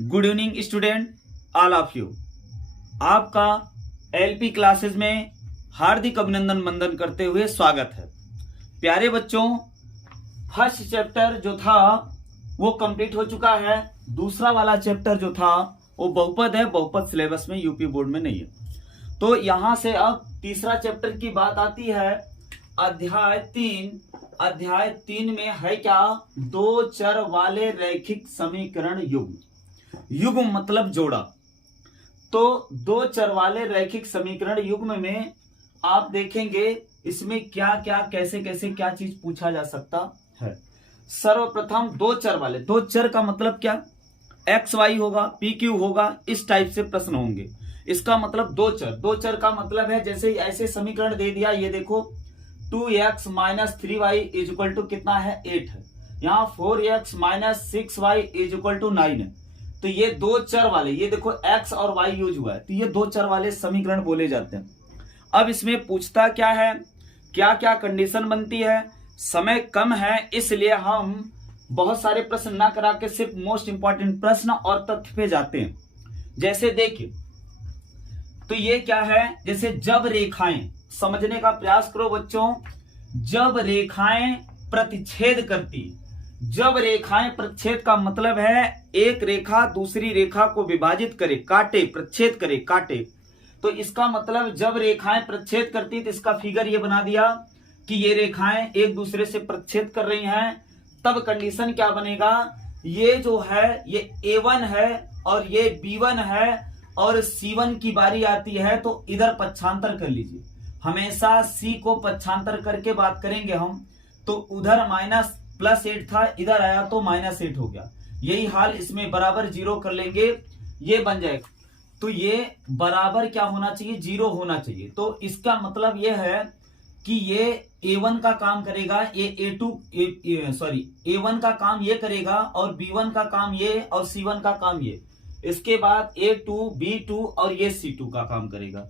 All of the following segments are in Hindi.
Good evening student, all of you. आपका एलपी क्लासेस में हार्दिक अभिनंदन वंदन करते हुए स्वागत है। प्यारे बच्चों, फर्स्ट चैप्टर जो था वो कंप्लीट हो चुका है। दूसरा वाला चैप्टर जो था वो बहुपद है। बहुपद सिलेबस में यूपी बोर्ड में नहीं है। तो यहां से अब तीसरा चैप्टर की बात आती है। अध्याय 3 में है क्या? दो चर वाले रैखिक समीकरण युग्म। युग्म मतलब जोड़ा। तो दो चर वाले रैखिक समीकरण युग्म में आप देखेंगे इसमें क्या क्या कैसे कैसे क्या चीज पूछा जा सकता है। सर्वप्रथम दो चर वाले, दो चर का मतलब क्या? एक्स वाई होगा, पी क्यू होगा, इस टाइप से प्रश्न होंगे। इसका मतलब दो चर। दो चर का मतलब है जैसे ऐसे समीकरण दे दिया, ये देखो 2x minus 3y is equal to कितना है? 8 है। यहाँ 4x minus 6y is equal to 9 है। तो ये दो चर वाले, ये देखो x और y यूज हुआ है, तो ये दो चर वाले समीकरण बोले जाते हैं। अब इसमें पूछता क्या है, क्या क्या कंडीशन बनती है। समय कम है इसलिए हम बहुत सारे प्रश्न ना करा के सिर्फ मोस्ट इंपॉर्टेंट प्रश्न और तथ्य पे जाते हैं। जैसे देखिए, तो ये क्या है, जैसे जब रेखाएं, समझने का प्रयास करो बच्चों। जब रेखाएं प्रतिच्छेद करती, जब रेखाएं प्रतिच्छेद का मतलब है एक रेखा दूसरी रेखा को विभाजित करे, काटे, प्रतिच्छेद करे, काटे। तो इसका मतलब जब रेखाएं प्रतिच्छेद करती, तो इसका फिगर ये बना दिया कि ये रेखाएं एक दूसरे से प्रतिच्छेद कर रही हैं। तब कंडीशन क्या बनेगा? ये जो है ये A1 है और ये B1 है और C1 की बारी आती है, तो इधर पक्षांतर कर लीजिए। हमेशा C को पक्षांतर करके बात करेंगे हम। तो उधर माइनस +8 था, इधर आया तो -8 हो गया। यही हाल इसमें बराबर 0 कर लेंगे, ये बन जाएगा। तो ये बराबर क्या होना चाहिए? 0 होना चाहिए। तो इसका मतलब ये है कि ये A1 का काम करेगा, ये A1 का काम ये करेगा और B1 का काम ये और C1 का काम ये। इसके बाद A2, B2 और ये C2 का काम करेगा।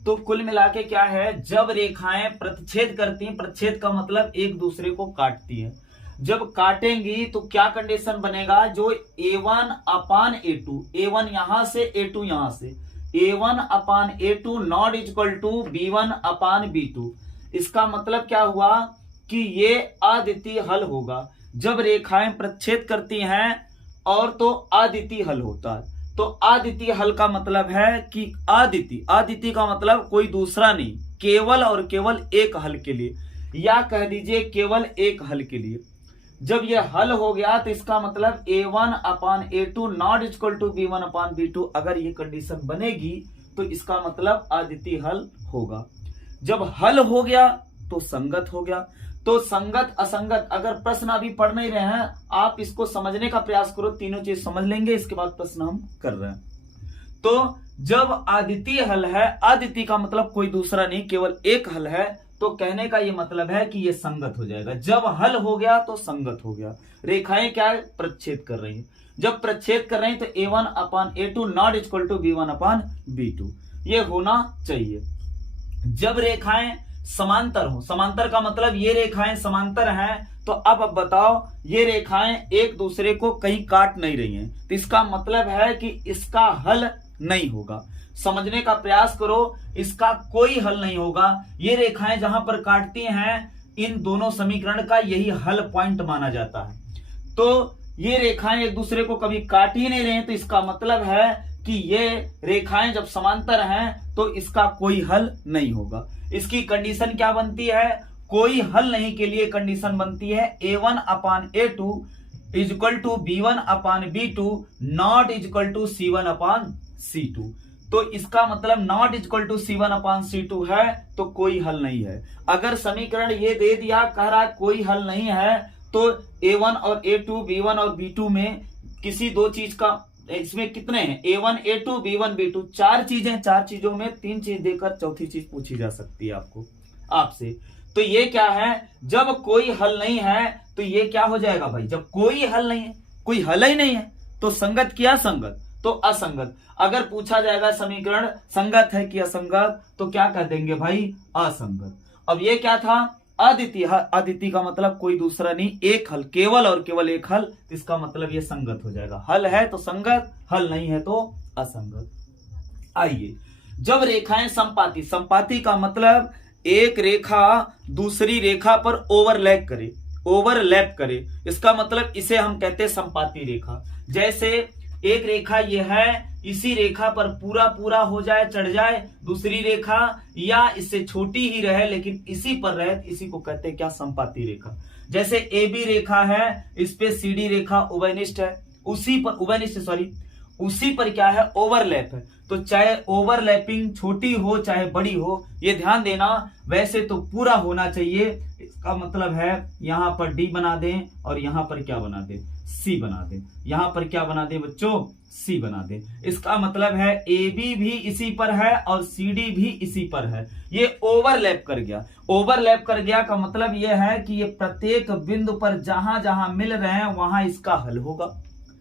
तो कुल मिला के क्या है, जब रेखाएं प्रतिच्छेद करती हैं, प्रतिच्छेद का मतलब एक दूसरे को काटती हैं। जब काटेंगी तो क्या कंडीशन बनेगा? जो A1 अपान A2, A1 यहां से A2 यहां से, A1 upon A2 not equal to B1 upon B2। इसका मतलब क्या हुआ कि ये अद्वितीय हल होगा। जब रेखाएं प्रतिच्छेद करती हैं और तो अद्वितीय हल होता है। तो अद्वितीय हल का मतलब है कि अद्वितीय का मतलब कोई दूसरा नहीं, केवल और केवल एक हल के लिए, या कह दीजिए केवल एक हल के लिए। जब ये हल हो गया तो इसका मतलब A1 upon A2 not equal to B1 upon B2। अगर ये कंडीशन बनेगी तो इसका मतलब अद्वितीय हल होगा। जब हल हो गया तो संगत हो गया। तो संगत असंगत, अगर प्रश्न अभी पढ़ नहीं रहे हैं, आप इसको समझने का प्रयास करो, तीनों चीज समझ लेंगे, इसके बाद प्रश्न हम कर रहे हैं। तो जब अद्वितीय हल है, अद्वितीय का मतलब कोई दूसरा नहीं, केवल एक हल है, तो कहने का ये मतलब है कि ये संगत हो जाएगा। जब हल हो गया तो संगत हो गया। रेखाएं क्या है? प्रतिच्छेद कर रही हैं। जब प्रतिच्छेद कर रही हैं तो A1 upon A2 not equal to B1 upon B2, ये होना चाहिए। जब रेखाएं समांतर हो, समांतर का मतलब ये रेखाएं समांतर हैं, तो अब बताओ ये रेखाएं एक दूसरे को कहीं काट नहीं रही हैं, तो इसका मतलब है कि इसका हल नहीं होगा। समझने का प्रयास करो, इसका कोई हल नहीं होगा। ये रेखाएं जहां पर काटती हैं, इन दोनों समीकरण का यही हल पॉइंट माना जाता है। तो ये रेखाएं एक दूसरे को कभी काट ही नहीं रहे हैं, तो इसका मतलब है कि ये रेखाएं जब समांतर हैं तो इसका कोई हल नहीं होगा। इसकी कंडीशन क्या बनती है? कोई हल नहीं के लिए कंडीशन बनती है A1 upon A2 is equal to B1 upon B2 not is equal to C1 upon C2। तो इसका मतलब not equal to C1 upon C2 है तो कोई हल नहीं है। अगर समीकरण ये दे दिया, कह रहा है कोई हल नहीं है, तो A1 और A2, B1 और B2 में किसी दो चीज का, इसमें कितने हैं? A1, A2, B1, B2, चार चीजें, चार चीजों में तीन चीज देकर चौथी चीज पूछी जा सकती है आपसे। तो ये क्या है? जब कोई हल नहीं है तो ये क्या हो जाएगा भाई? जब कोई हल नहीं है, कोई हल ही नहीं है, तो संगत क्या? संगत। तो असंगत। अगर पूछा जाएगा समीकरण संगत है कि असंगत, तो क्या कह देंगे भाई? असंगत। अब ये क्या था? अदिति, अदिति का मतलब कोई दूसरा नहीं, एक हल, केवल और केवल एक हल, इसका मतलब ये संगत हो जाएगा। हल है तो संगत, हल नहीं है तो असंगत। आइए, जब रेखाएं संपाती, संपाती का मतलब एक रेखा दूसरी रेखा पर ओवरलैप करे, ओवरलैप करे, इसका मतलब इसे हम कहते हैं संपाती रेखा। जैसे एक रेखा ये है, इसी रेखा पर पूरा पूरा हो जाए, चढ़ जाए, दूसरी रेखा या इससे छोटी ही रहे लेकिन इसी पर रहे, इसी को कहते हैं क्या, संपाती रेखा। जैसे ए बी रेखा है, इस पे सी डी रेखा उभयनिष्ठ है, उसी पर उभयनिष्ठ सॉरी उसी पर क्या है, ओवरलैप है। तो चाहे ओवरलैपिंग छोटी हो चाहे बड़ी हो, ये ध्यान देना, वैसे तो पूरा होना चाहिए। इसका मतलब है यहां पर डी बना दें और यहां पर क्या बना दें, सी बना दें। यहां पर क्या बना दें बच्चों, सी बना दें। इसका मतलब है ए बी भी इसी पर है और सी डी भी इसी पर है, ये ओवरलैप कर गया। ओवरलैप कर गया का मतलब यह है कि ये प्रत्येक बिंदु पर जहां जहां मिल रहे हैं वहां इसका हल होगा।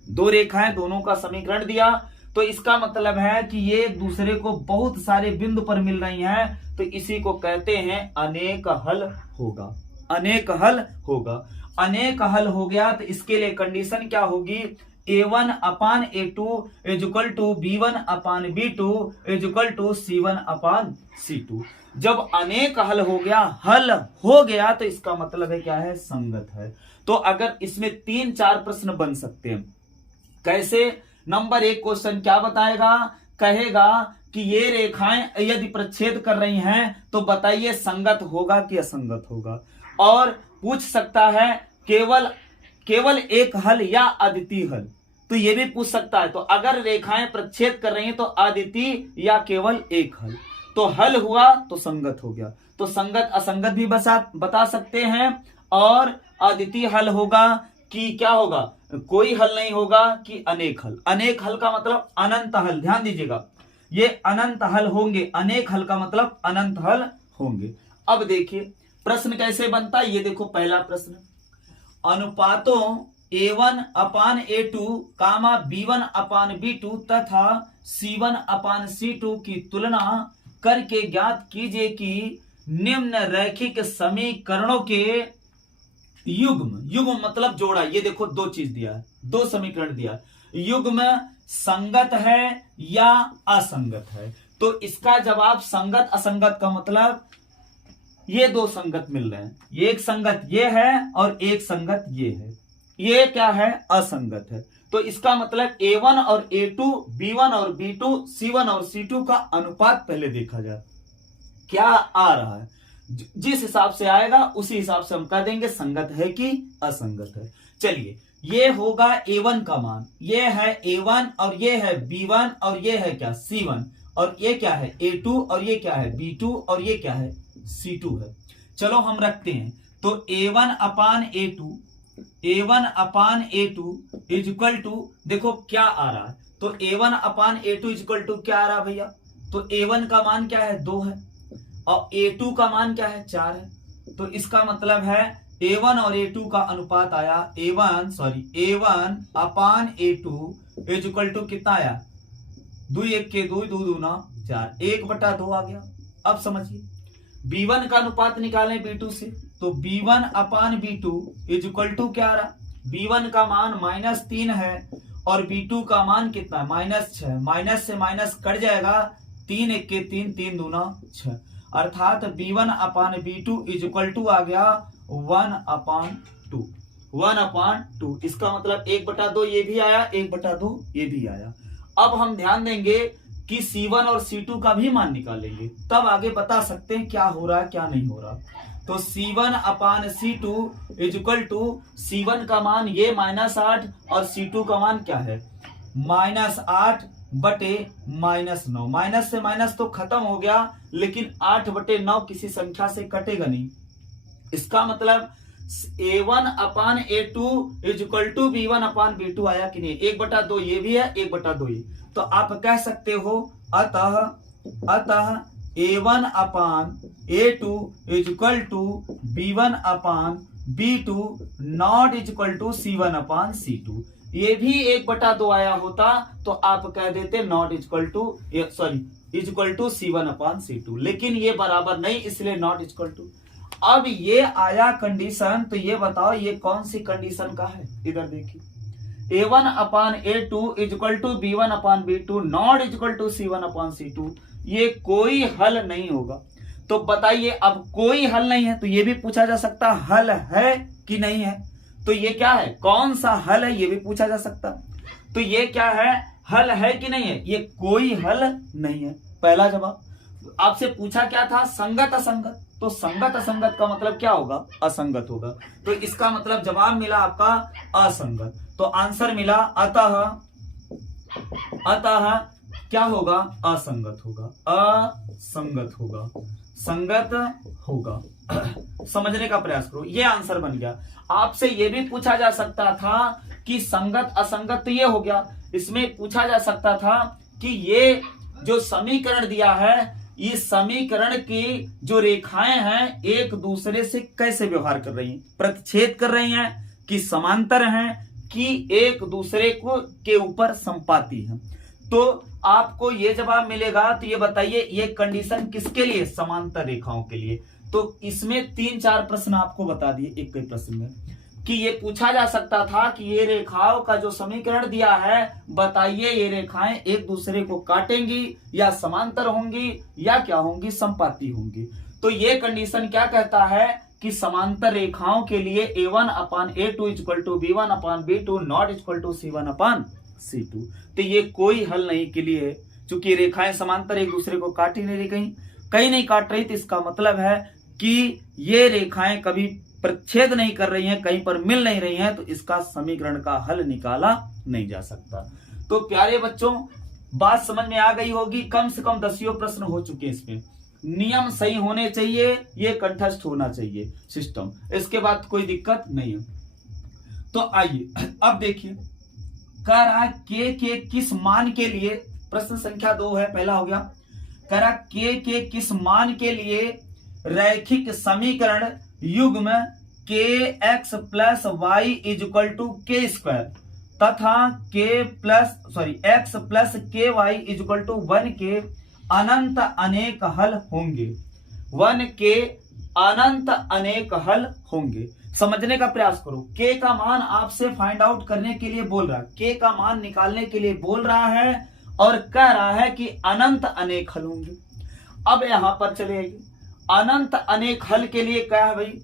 दो रेखाएं, दोनों का समीकरण दिया, तो इसका मतलब है कि ये एक दूसरे को बहुत सारे बिंदु पर मिल रही हैं, तो इसी को कहते हैं अनेक हल होगा। अनेक हल होगा, अनेक हल हो गया तो इसके लिए कंडीशन क्या होगी, A1 upon A2 equal to B1 upon B2 equal to C1 upon C2। जब अनेक हल हो गया, हल हो गया, तो इसका मतलब है क्या है, संगत है। तो अगर इसमें 3-4 प्रश्न बन सकते हैं। कैसे, नंबर 1 क्वेश्चन क्या बताएगा, कहेगा कि ये रेखाएं यदि प्रच्छेद कर रही हैं तो बताइए संगत होगा कि असंगत होगा। और पूछ सकता है केवल एक हल या अद्वितीय हल, तो ये भी पूछ सकता है। तो अगर रेखाएं प्रच्छेद कर रही हैं तो अद्वितीय या केवल एक हल, तो हल हुआ तो संगत हो गया। तो संगत असंगत भी बता सकते हैं। और अद्वितीय हल होगा कि क्या होगा, कोई हल नहीं होगा कि अनेक हल। अनेक हल का मतलब अनंत हल, ध्यान दीजिएगा, ये अनंत हल होंगे। अनेक हल का मतलब अनंत हल होंगे। अब देखिए प्रश्न कैसे बनता है, ये देखो पहला प्रश्न, अनुपातों A1 अपान A2 कामा B1 अपान B2 तथा C1 अपान C2 की तुलना करके ज्ञात कीजिए कि निम्न रैखिक समीकरणों के युग्म, युग्म मतलब जोड़ा, ये देखो दो चीज दिया है, दो समीकरण दिया है, युग्म संगत है या असंगत है। तो इसका जवाब संगत असंगत का मतलब ये दो संगत मिल रहे हैं, ये एक संगत ये है और एक संगत ये है, ये क्या है, असंगत है। तो इसका मतलब A1 और A2, B1 और B2, C1 और C2 का अनुपात पहले देखा जाए क्या आ रहा है। जिस हिसाब से आएगा उसी हिसाब से हम कह देंगे संगत है कि असंगत है। चलिए, ये होगा A1 का मान, ये है A1 और ये है B1 और ये है क्या, C1, और ये क्या है A2 और ये क्या है B2 और ये क्या है C2 है। चलो हम रखते हैं, तो A1 upon A2, A1 upon A2 equal to, देखो क्या आ रहा है, तो A1 upon A2 equal to क्या आ रहा है भैया, तो A1 का मान क्या है 2 है और A2 का मान क्या है 4 है। तो इसका मतलब है A1 और A2 का अनुपात आया A1 upon A2 equal to कितना आया, 2 1 के 2, 2 दूना 4, 1/2 आ गया। अब समझिए B1 का अनुपात निकालें B2 से, तो B1 upon B2 equal to क्या आ रहा, B1 का मान -3 है और B2 का मान कितना है -6, माइनस से माइनस कट जाएगा, 3 1 के 3, 3 दूना 6, अर्थात B1 upon B2 equal to आ गया 1/2, 1/2। इसका मतलब 1/2 ये भी आया, 1/2 ये भी आया। अब हम ध्यान देंगे कि C1 और C2 का भी मान निकालेंगे, तब आगे बता सकते हैं क्या हो रहा है क्या नहीं हो रहा। तो C1 upon C2 equal to, C1 का मान ये -8 और C2 का मान क्या है -8 बटे -9, माइनस से माइनस तो खत्म हो गया, लेकिन 8/9 किसी संख्या से कटेगा नहीं। इसका मतलब A1 upon A2 equal to B1 upon B2 आया कि नहीं, 1/2 ये भी है, 1/2 ये। तो आप कह सकते हो अतः A1 upon A2 equal to B1 upon B2 not equal to C1 upon C2। ये भी 1/2 आया होता तो आप कह देते not equal to C1 upon C2, लेकिन ये बराबर नहीं, इसलिए नॉट इक्वल टू। अब ये आया कंडीशन, तो ये बताओ ये कौन सी कंडीशन का है? इधर देखिए, A1/A2 equal to B1/B2 not equal to C1/C2, ये कोई हल नहीं होगा। तो बताइए, अब कोई हल नहीं है तो ये भी पूछा जा सकता हल है कि नहीं है। तो ये क्या है, कौन सा हल है, ये भी पूछा जा सकता। तो ये क्या है, हल है कि नहीं है? ये कोई हल नहीं है, पहला जवाब। आपसे पूछा क्या था, संगत असंगत, तो संगत असंगत का मतलब क्या होगा, असंगत होगा। तो इसका मतलब जवाब मिला आपका असंगत। तो आंसर मिला अतः क्या होगा, असंगत होगा, असंगत होगा, संगत होगा। समझने का प्रयास करो, ये आंसर बन गया। आपसे ये भी पूछा जा सकता था कि संगत असंगत, तो ये हो गया। इसमें पूछा जा सकता था कि ये जो समीकरण दिया है, इस समीकरण की जो रेखाएं हैं एक दूसरे से कैसे व्यवहार कर रही हैं, प्रतिच्छेद कर रही हैं कि समांतर हैं कि एक दूसरे को के ऊपर संपाती हैं। तो आपको ये जवाब मिलेगा। तो ये बताइए, ये कंडीशन किसके लिए, समांतर रेखाओं के लिए। तो इसमें 3-4 प्रश्न आपको बता दिए एक ही प्रश्न में, कि ये पूछा जा सकता था कि ये रेखाओं का जो समीकरण दिया है, बताइए ये रेखाएं एक दूसरे को काटेंगी या समांतर होंगी या क्या होंगी, संपाती होंगी। तो ये कंडीशन क्या कहता है कि समांतर रेखाओं के लिए A1/A2 equal to B1/B2 not equal to C1/C2। तो ये कोई हल नहीं के लिए है, चूंकि रेखाएं समांतर एक दूसरे को काट ही नहीं रही, कहीं नहीं काट रही। तो इसका मतलब है कि ये रेखाएं कभी प्रतिच्छेद नहीं कर रही हैं, कहीं पर मिल नहीं रही हैं, तो इसका समीकरण का हल निकाला नहीं जा सकता। तो प्यारे बच्चों, बात समझ में आ गई होगी। कम से कम 10 प्रश्न हो चुके हैं इसमें। नियम सही होने चाहिए, ये कंठस्थ होना चाहिए सिस्टम, इसके बाद कोई दिक्कत नहीं है। तो आइए अब देखिए, कह रहा है के किस मान के लिए, प्रश्न संख्या 2 है, पहला हो गया। कह रहा के किस मान के लिए रैखिक समीकरण युग्म kx plus y equal to k square तथा x plus k y equal to 1 के अनंत अनेक हल होंगे, 1 के अनंत अनेक हल होंगे। समझने का प्रयास करो। के का मान आपसे फाइंड आउट करने के लिए बोल रहा है, के का मान निकालने के लिए बोल रहा है और कह रहा है कि अनंत अनेक हल होंगे। अब यहां पर चले आइए, अनंत अनेक हल के लिए क्या है भाई,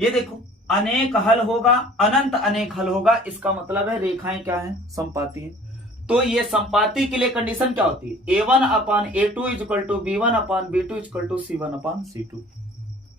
ये देखो, अनेक हल होगा, अनंत अनेक हल होगा, इसका मतलब है रेखाएं क्या है, संपाती है। तो ये संपाती के लिए कंडीशन क्या होती है, A1/A2 equal to B1/B2 equal to C1/C2।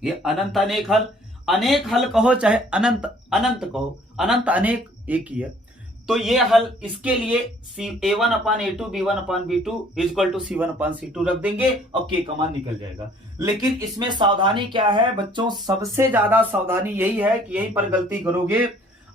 ये अनंत अनेक हल, अनेक हल कहो चाहे अनंत अनंत कहो, अनंत अनेक एक ही है। तो ये हल, इसके लिए A1/A2 B1/B2 equal to C1/C2 रख देंगे और के का मान निकल जाएगा। लेकिन इसमें सावधानी क्या है बच्चों, सबसे ज्यादा सावधानी यही है कि यहीं पर गलती करोगे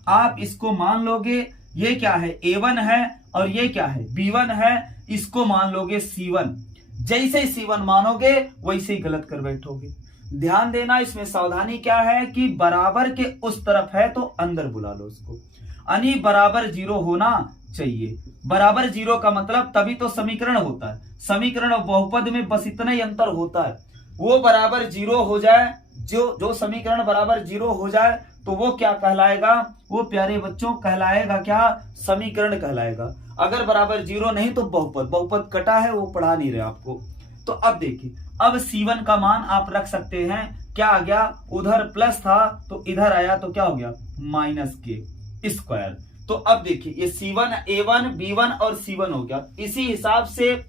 आप। इसको मान लोगे ये क्या है, A1 है, और ये क्या है, B1 है, इसको मान लोगे C1। जैसे ही C1 मानोगे वैसे ही गलत कर बैठोगे। ध्यान देना, इसमें सावधानी क्या है कि बराबर के उस तरफ है तो अंदर बुला लो उसको, यानी बराबर 0 होना चाहिए। बराबर 0 का मतलब तभी तो समीकरण होता है। समीकरण और बहुपद में बस इतना ही अंतर होता है, वो बराबर 0 हो जाए, जो समीकरण बराबर 0 हो जाए तो वो क्या कहलाएगा, वो प्यारे बच्चों कहलाएगा क्या, समीकरण कहलाएगा। अगर बराबर 0 नहीं तो बहुपद, बहुपद कटा है, वो पढ़ा नहीं रहे आपको। तो अब देखिए, अब C1 का मान आप रख सकते हैं, क्या आ गया, उधर प्लस था तो इधर आया तो क्या हो गया, माइनस के स्क्वायर। तो अब देखिए, ये C1 A1 B1 और C1 हो गया। इसी हिसाब से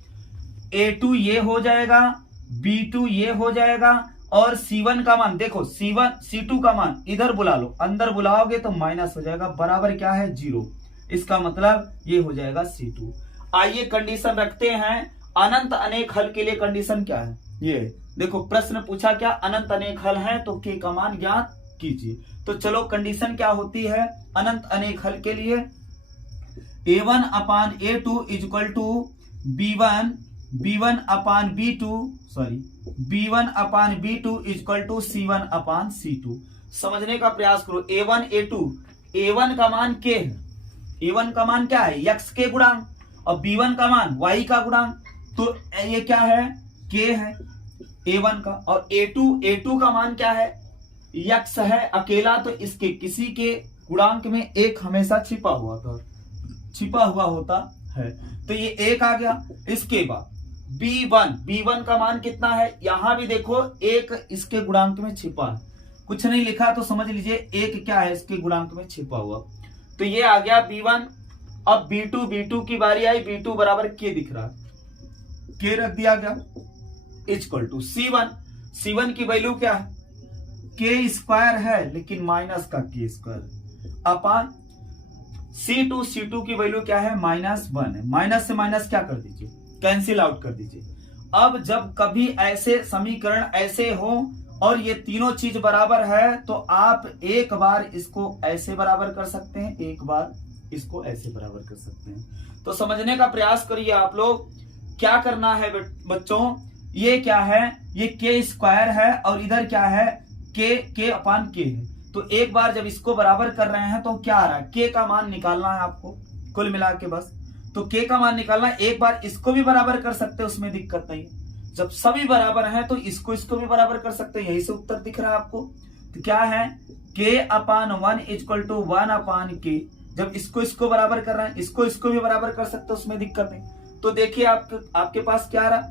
A2 ये हो जाएगा, B2 ये हो जाएगा, और C1 का मान देखो, C2 का मान इधर बुला लो, अंदर बुलाओगे तो माइनस हो जाएगा, बराबर क्या है 0। इसका मतलब ये हो जाएगा C2। आइए कंडीशन रखते हैं, अनंत अनेक हल के लिए कंडीशन क्या है, ये देखो प्रश्न पूछा क्या, अनंत अनेक हल है तो के का मान ज्ञात कीजिए। तो चलो कंडीशन क्या होती है अनंत अनेक हल के लिए, A1/A2 equal to B1/B2 equal to C1/C2। समझने का प्रयास करो। A1 का मान के है, A1 का मान क्या है, x के गुणांक, और B1 का मान y का गुणांक, तो ये क्या है, k है A1 का, और A2 का मान क्या है, यक्स है अकेला, तो इसके किसी के गुणांक में एक हमेशा छिपा हुआ होता है, तो ये एक आ गया। इसके बाद B1 का मान कितना है, यहां भी देखो एक इसके गुणांक में छिपा है, कुछ नहीं लिखा तो समझ लीजिए एक क्या है इसके गुणांक में छिपा हुआ, तो ये आ गया B1। अब B2 की बारी आई, B2 बराबर K दिख रहा है, K रख दिया गया इक्वल टू C1 की वैल्यू क्या है, K स्क्वायर है लेकिन माइनस का K स्क्वायर अपान C2 की वैल्यू क्या है, -1 है, माइनस से माइनस क्या कर दीजिए, कैंसिल आउट कर दीजिए। अब जब कभी ऐसे समीकरण ऐसे हो और ये तीनों चीज बराबर है, तो आप एक बार इसको ऐसे बराबर कर सकते हैं, एक बार इसको ऐसे बराबर कर सकते हैं। तो समझने का प्रयास करिए आप लोग, क्या करना है बच्चों, ये क्या है, ये K स्क्वायर है और इधर क्या है K अपान K है, तो एक बार जब इसको बराबर कर रहे हैं तो क्या आ रहा है, K का मान निकालना है आपको कुल मिला के बस, तो K का मान निकालना है। एक बार इसको भी बराबर कर सकते हैं, उसमें दिक्कत नहीं, जब सभी बराबर हैं तो इसको भी बराबर कर सकते हैं, यही से उत्तर दिख रहा है आपको। तो क्या है K upon 1 equal to 1 upon K, जब इसको बराबर कर रहे हैं इसको भी बराबर कर सकते हैं, उसमें दिक्कत नहीं। तो देखिए आपके पास क्या रहा,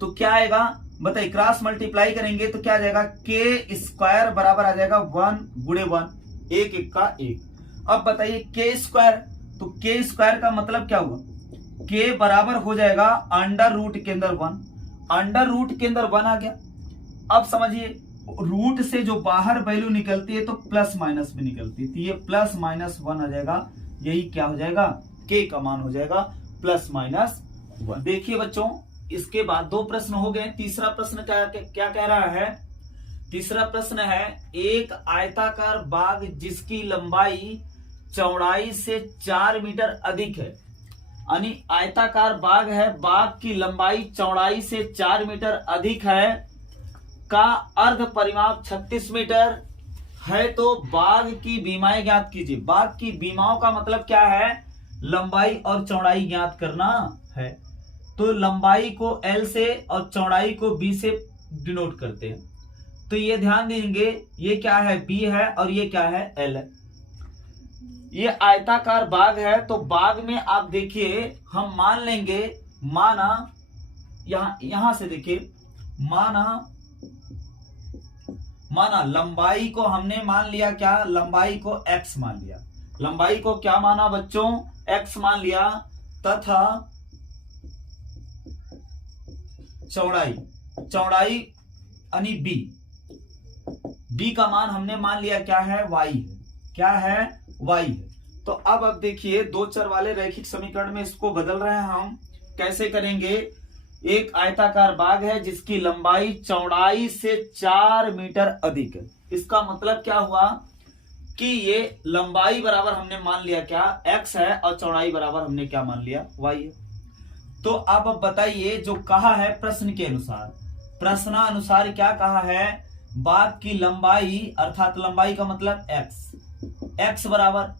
तो क्या आएगा बताइए, क्रॉस मल्टीप्लाई करेंगे तो क्या आ जाएगा, K स्क्वायर बराबर आ जाएगा 1 गुणे 1, 1 1 का 1। अब बताइए K स्क्वायर, तो K स्क्वायर का मतलब क्या हुआ, K बराबर हो जाएगा अंडर रूट के अंदर 1, अंडर रूट के अंदर 1 आ गया। अब समझिए रूट से जो बाहर वैल्यू निकलती है तो प्लस माइनस में निकलती है, तो ये +-1 आ जाएगा, यही क्या हो जाएगा, K का मान हो जाएगा +-1। देखिए बच्चों इसके बाद 2 प्रश्न हो गए, तीसरा प्रश्न क्या कह रहा है, तीसरा प्रश्न है, एक आयताकार बाग जिसकी लंबाई चौड़ाई से 4 मीटर अधिक है, यानी आयताकार बाग है, बाग की लंबाई चौड़ाई से 4 मीटर अधिक है, का अर्ध परिमाप 36 मीटर है, तो बाग की बीमाएं ज्ञात कीजिए। बाग की बीमाओं का मतलब क्या है, लंबाई और चौड़ाई ज्ञात करना है, तो लंबाई को L से और चौड़ाई को B से डिनोट करते हैं, तो ये ध्यान देंगे, ये क्या है B है और ये क्या है L है। ये आयताकार बाग है, तो बाग में आप देखिए हम मान लेंगे, माना यहां से देखिए, माना लंबाई को हमने मान लिया क्या, लंबाई को x मान लिया, लंबाई को क्या माना बच्चों, x मान लिया, तथा चौड़ाई यानी b का मान हमने मान लिया क्या है, y है, क्या है, y है। तो अब देखिए दो चर वाले रैखिक समीकरण में इसको बदल रहे हैं हम, कैसे करेंगे, एक आयताकार बाग है जिसकी लंबाई चौड़ाई से 4 मीटर अधिक है, इसका मतलब क्या हुआ कि ये लंबाई बराबर हमने मान लिया क्या, x है, और चौड़ाई बराबर हमने क्या मान लिया, y है। तो अब बताइए जो कहा है प्रश्न के अनुसार, प्रश्नानुसार क्या कहा है, बाग की लंबाई अर्थात लंबाई का मतलब x बराबर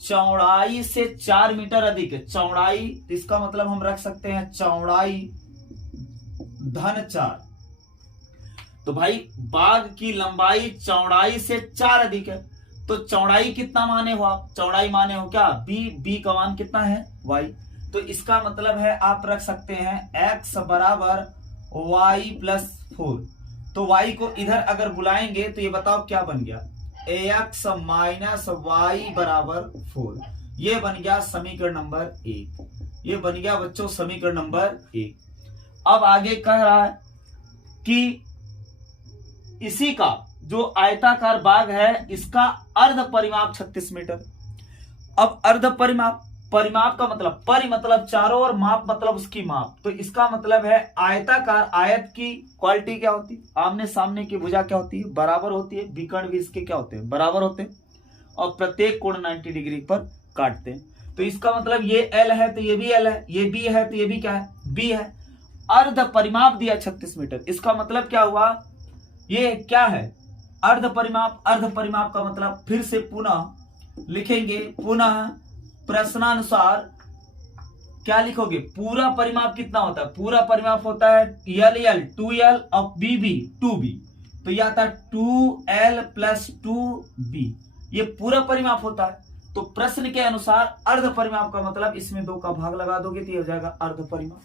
चौड़ाई से 4 मीटर अधिक है, चौड़ाई इसका मतलब हम रख सकते हैं चौड़ाई धन 4, तो भाई बाग की लंबाई चौड़ाई से 4 अधिक है, तो चौड़ाई कितना माने हो आप, चौड़ाई माने हो क्या, b का मान कितना है, y, तो इसका मतलब है आप रख सकते हैं x बराबर y + 4, तो y को इधर अगर बुलाएंगे तो ये बताओ क्या बन गया, ax - y बराबर 4, ये बन गया समीकरण नंबर 1, ये बन गया बच्चों समीकरण नंबर 1। अब आगे कह रहा है कि इसी का जो आयताकार बाग है इसका अर्ध परिमाप 36 मीटर। अब अर्ध परिमाप का मतलब, परि मतलब चारों और माप मतलब उसकी माप, तो इसका मतलब है आयताकार, आयत की क्वालिटी क्या होती है, आमने सामने की भुजा क्या होती है, बराबर होती है, विकर्ण भी इसके क्या होते हैं, बराबर होते हैं, और प्रत्येक कोण 90 डिग्री पर काटते हैं, तो इसका मतलब ये L है तो ये भी L है, ये B है तो ये भी क्या है, B है। अर्ध परिमाप दिया 36 मीटर, इसका मतलब क्या हुआ, ये क्या है अर्ध परिमाप, अर्ध परिमाप का मतलब फिर से पुनः लिखेंगे, पुनः प्रश्नानुसार क्या लिखोगे, पूरा परिमाप कितना होता है, पूरा परिमाप होता है L 2L और BB 2B, तो यह आता 2l + 2b, ये पूरा परिमाप होता है। तो प्रश्न के अनुसार अर्ध परिमाप का मतलब इसमें 2 का भाग लगा दोगे तो ये हो जाएगा अर्ध परिमाप।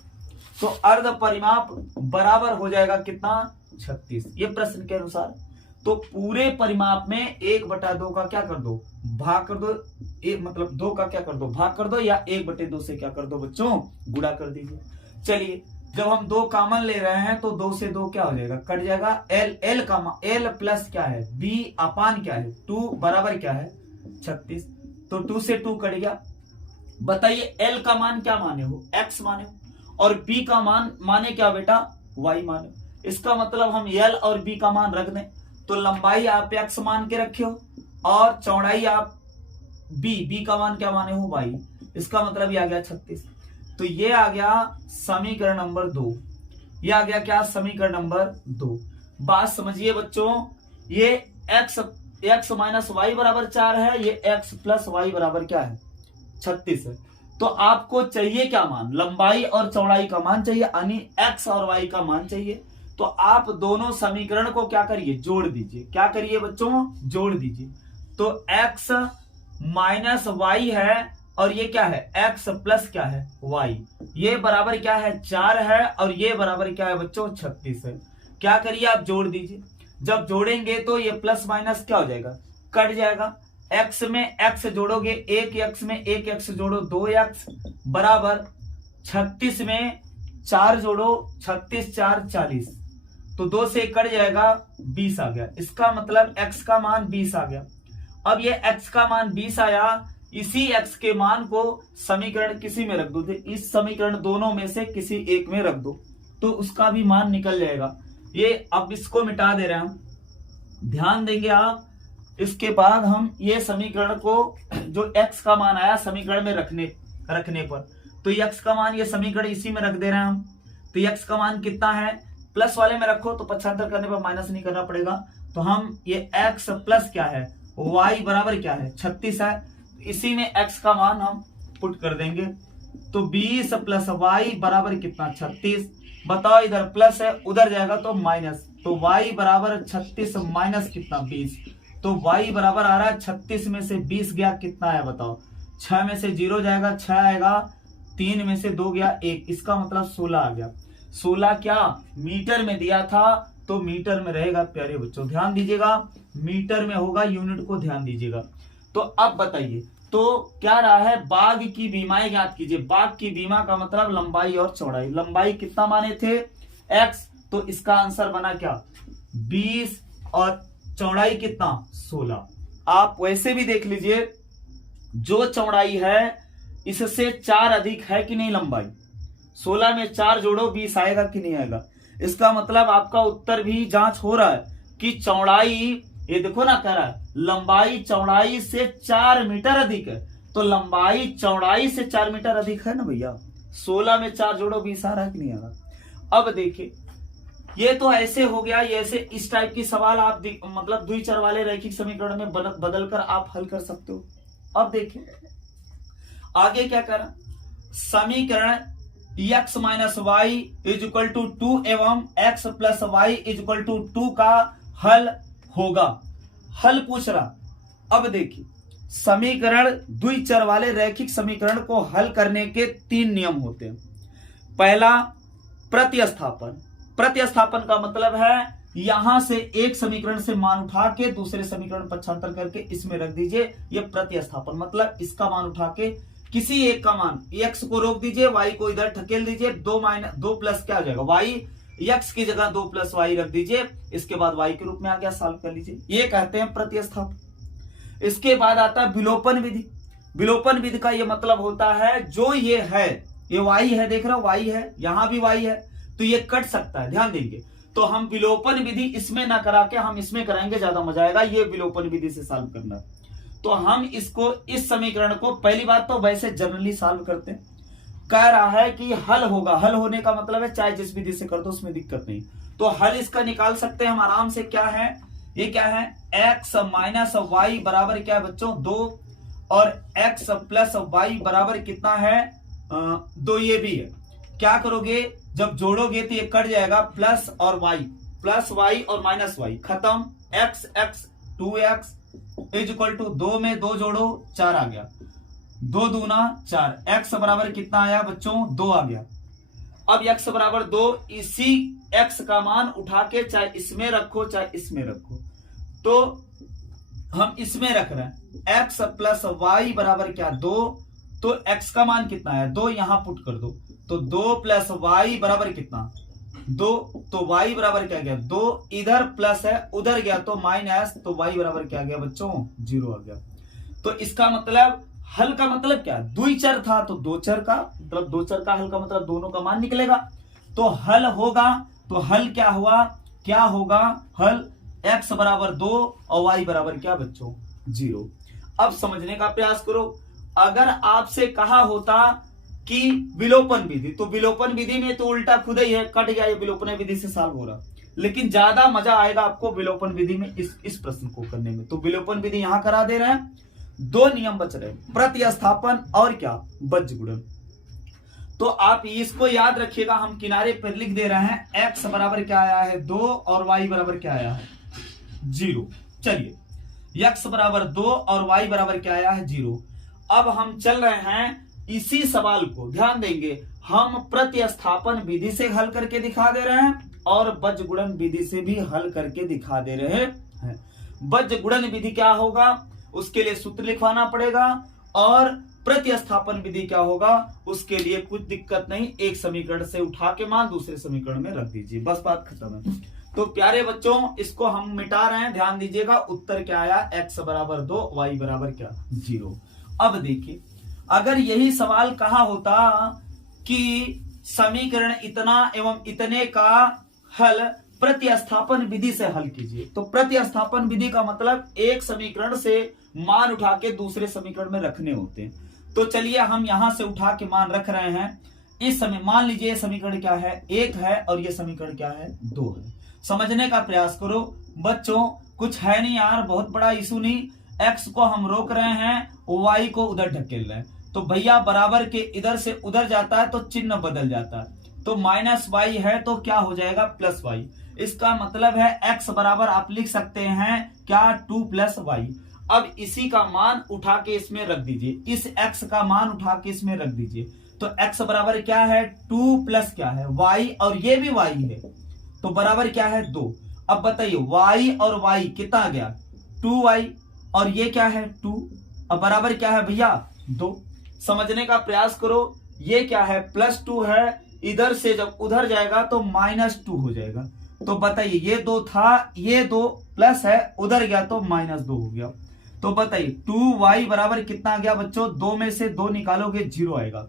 तो अर्ध परिमाप बराबर हो जाएगा कितना, 36, ये प्रश्न के अनुसार। तो पूरे परिमाप में 1/2 का क्या कर दो, भाग कर दो, मतलब 2 का क्या कर दो, भाग कर दो, या 1/2 से क्या कर दो बच्चों, गुणा कर दीजिए। चलिए जब हम 2 कॉमन ले रहे हैं तो 2 से 2 क्या हो जाएगा, कट जाएगा। l प्लस क्या है, b अपान क्या है 2 बराबर क्या है 36। तो 2 से 2 कट गया। बताइए l का मान क्या माने हो, x माने हो, और b का मान माने क्या बेटा, y माने। इसका मतलब हम l और b का मान रख दें, तो लंबाई आप x मान के रखे हो और चौड़ाई आप b का मान क्या माने हो, y। इसका मतलब ये आ गया 36। तो ये आ गया समीकरण नंबर 2, ये आ गया क्या, समीकरण नंबर 2। बात समझिए बच्चों, ये x माइनस वाई बराबर 4 है, ये x प्लस वाई बराबर क्या है 36 है। तो आपको चाहिए क्या मान, लंबाई और चौड़ाई का मान चाहिए, यानी x और y का मान चाहिए। तो आप दोनों समीकरण को क्या करिए, जोड़ दीजिए। क्या करिए बच्चों, जोड़ दीजिए। तो x माइनस वाई है और ये क्या है, x प्लस क्या है y, ये बराबर क्या है 4 है, और ये बराबर क्या है बच्चों 36 है। क्या करिए आप जोड़ दीजिए। जब जोड़ेंगे तो ये प्लस माइनस क्या हो जाएगा, कट जाएगा। x में x जोड़ोगे, एक x में एक x जोड़ो 2x बराबर 36 में 4 जोड़ो, 36 4 40, तो 2 से कट जाएगा 20 आ गया। इसका मतलब x का मान 20 आ गया। अब ये x का मान 20 आया, इसी x के मान को समीकरण किसी में रख दो, इस समीकरण दोनों में से किसी एक में रख दो तो उसका भी मान निकल जाएगा। ये अब इसको मिटा दे रहे हैं हम, ध्यान देंगे आप। इसके बाद हम ये समीकरण को, जो x का मान आया समीकरण में रखने पर, तो x का मान ये समीकरण इसी में रख दे रहे हैं हम। तो x का मान कितना है, प्लस वाले में रखो तो पक्षांतर करने पर माइनस नहीं करना पड़ेगा। तो हम ये x प्लस क्या है y बराबर क्या है 36 है, इसी में x का मान हम पुट कर देंगे। तो 20 प्लस y बराबर कितना 36। बताओ इधर प्लस है उधर जाएगा तो माइनस, तो y बराबर 36 माइनस कितना 20, तो y बराबर आ रहा है 36 में से 20 गया कितना है बताओ, 6 में से 0 जाएगा 6 आएगा, 3 में से 2 गया 1, इसका मतलब 16 आ गया। 16 क्या मीटर में दिया था तो मीटर में रहेगा प्यारे बच्चों, ध्यान दीजिएगा मीटर में होगा, यूनिट को ध्यान दीजिएगा। तो अब बताइए, तो क्या रहा है, बाघ की बीमाएं ज्ञात कीजिए। बाघ की बीमा का मतलब लंबाई और चौड़ाई। लंबाई कितना माने थे x, तो इसका आंसर बना क्या 20 और चौड़ाई कितना 16। आप वैसे भी देख लीजिए, जो चौड़ाई है इससे 4 अधिक है कि नहीं लंबाई, 16 में 4 जोड़ो 20 आएगा कि नहीं आएगा। इसका मतलब आपका उत्तर भी जांच हो रहा है कि चौड़ाई, ये देखो ना कह रहा है लंबाई चौड़ाई से 4 मीटर अधिक है, तो लंबाई चौड़ाई से 4 मीटर अधिक है ना भैया। 16 में 4 जोड़ो 20 आ रहा है कि नहीं आ रहा। अब देखिए, ये तो ऐसे हो गया, ये ऐसे इस टाइप की सवाल आप मतलब द्विचर वाले रैखिक समीकरण में बदलकर आप हल कर सकते हो। अब देखिए आगे क्या करा, समीकरण x minus y is equal to 2 एवं x plus y is equal to 2 का हल होगा। हल पूछ रहा। अब देखिए, समीकरण द्विचर वाले रैखिक समीकरण को हल करने के 3 नियम होते हैं। पहला प्रतिस्थापन। प्रतिस्थापन का मतलब है यहां से एक समीकरण से मान उठा के दूसरे समीकरण पक्षांतर करके इसमें रख दीजिए, ये प्रतिस्थापन। मतलब इसका मान उठा के किसी एक का मान, x को रोक दीजिए, y को इधर ठकेल दीजिए, 2 प्लस क्या हो जाएगा y, x की जगह 2 प्लस y रख दीजिए, इसके बाद y के रूप में आ गया, सॉल्व कर लीजिए। ये कहते हैं प्रतिस्थापन। इसके बाद आता है विलोपन विधि। विलोपन विधि का ये मतलब होता है, जो ये है, ये y है, देख रहे हो y है, यहां भी y है, तो ये कट सकता है, ध्यान देंगे। तो हम विलोपन विधि इसमें ना करा के हम इसमें कराएंगे, ज्यादा मजा आएगा। ये विलोपन विधि से सॉल्व करना है। तो हम इसको, इस समीकरण को, पहली बात तो वैसे जनरली सॉल्व करते हैं। कह रहा है कि हल होगा, हल होने का मतलब है चाहे जिस विधि से कर दो उसमें दिक्कत नहीं। तो हल इसका निकाल सकते हैं हम आराम से। क्या है ये, क्या है, x माइनस वाई बराबर क्या है बच्चों 2, और x प्लस वाई बराबर कितना है 2, ये भी है। क्या करोगे, जब जोड़ोगे तो ये कट जाएगा, प्लस और y, प्लस वाई और माइनस वाई खत्म, x x 2x is equal to 2 में 2 जोड़ो 4 आ गया, 2 दूना 4, x बराबर कितना आया बच्चों 2 आ गया। अब x बराबर 2, इसी x का मान उठा के चाहे इसमें रखो चाहे इसमें रखो, तो हम इसमें रख रहे हैं x प्लस वाई बराबर क्या 2, तो x का मान कितना है 2, यहां पुट कर दो, तो 2 प्लस वाई बराबर कितना 2, तो y बराबर क्या गया 2, इधर प्लस है उधर गया तो माइनस, तो y बराबर क्या गया बच्चों 0 आ गया। तो इसका मतलब हल का मतलब क्या, द्वि चर था तो दो चर का, मतलब दो चर का हल का मतलब दोनों का मान निकलेगा, तो हल होगा, तो हल क्या हुआ, क्या होगा हल x बराबर 2 और y बराबर क्या बच्चों 0। अब समझने का प्रयास करो, अगर आपसे कहा होता कि विलोपन विधि, तो विलोपन विधि में तो उल्टा खुद ही है, कट गया, ये विलोपन विधि से सॉल्व हो रहा, लेकिन ज्यादा मजा आएगा आपको विलोपन विधि में इस प्रश्न को करने में। तो विलोपन विधि यहां करा दे रहे हैं, 2 नियम बच रहे, प्रतिस्थापन और क्या बज्र गुणन। तो आप इसको याद रखिएगा, हम किनारे पर लिख दे रहे हैं x बराबर क्या आया है 2 और y बराबर क्या आया है 0। चलिए x बराबर 2 और y बराबर क्या आया है 0। अब हम चल रहे हैं इसी सवाल को, ध्यान देंगे, हम प्रतिस्थापन विधि से हल करके दिखा दे रहे हैं और बज्र गुणन विधि से भी हल करके दिखा दे रहे हैं। बज्र गुणन विधि क्या होगा, उसके लिए सूत्र लिखवाना पड़ेगा, और प्रतिस्थापन विधि क्या होगा, उसके लिए कुछ दिक्कत नहीं, एक समीकरण से उठा के मान दूसरे समीकरण में रख दीजिए, बस बात खत्म है। तो प्यारे बच्चों इसको हम मिटा रहे हैं, ध्यान दीजिएगा, उत्तर क्या आया x बराबर 2 y बराबर क्या 0। अब देखिए, अगर यही सवाल कहा होता कि समीकरण इतना एवं इतने का हल प्रतिस्थापन विधि से हल कीजिए, तो प्रतिस्थापन विधि का मतलब एक समीकरण से मान उठा के दूसरे समीकरण में रखने होते हैं। तो चलिए हम यहां से उठा के मान रख रहे हैं, इस समय मान लीजिए ये समीकरण क्या है 1 है और ये समीकरण क्या है 2 है। समझने का प्रयास करो बच्चों, कुछ है नहीं यार, बहुत बड़ा इशू नहीं, x को हम रोक रहे हैं, y को उधर ढकेल रहे हैं, तो भैया बराबर के इधर से उधर जाता है तो चिन्ह बदल जाता है, तो माइनस वाई है तो क्या हो जाएगा प्लस वाई। इसका मतलब है x बराबर आप लिख सकते हैं क्या 2 प्लस वाई। अब इसी का मान उठा के इसमें रख दीजिए, इस x का मान उठा के इसमें रख दीजिए, तो x बराबर क्या है 2 प्लस क्या है y, और ये भी y है, तो बराबर क्या है 2। अब बताइए y और y कितना आ गया 2y, और ये क्या है 2, अब बराबर क्या है भैया 2। समझने का प्रयास करो, ये क्या है +2 है, इधर से जब उधर जाएगा तो -2 हो जाएगा, तो बताइए ये 2 था, ये 2 प्लस है, उधर गया तो -2 हो गया, तो बताइए 2y बराबर कितना आ गया बच्चों, 2 में से 2 निकालोगे 0 आएगा।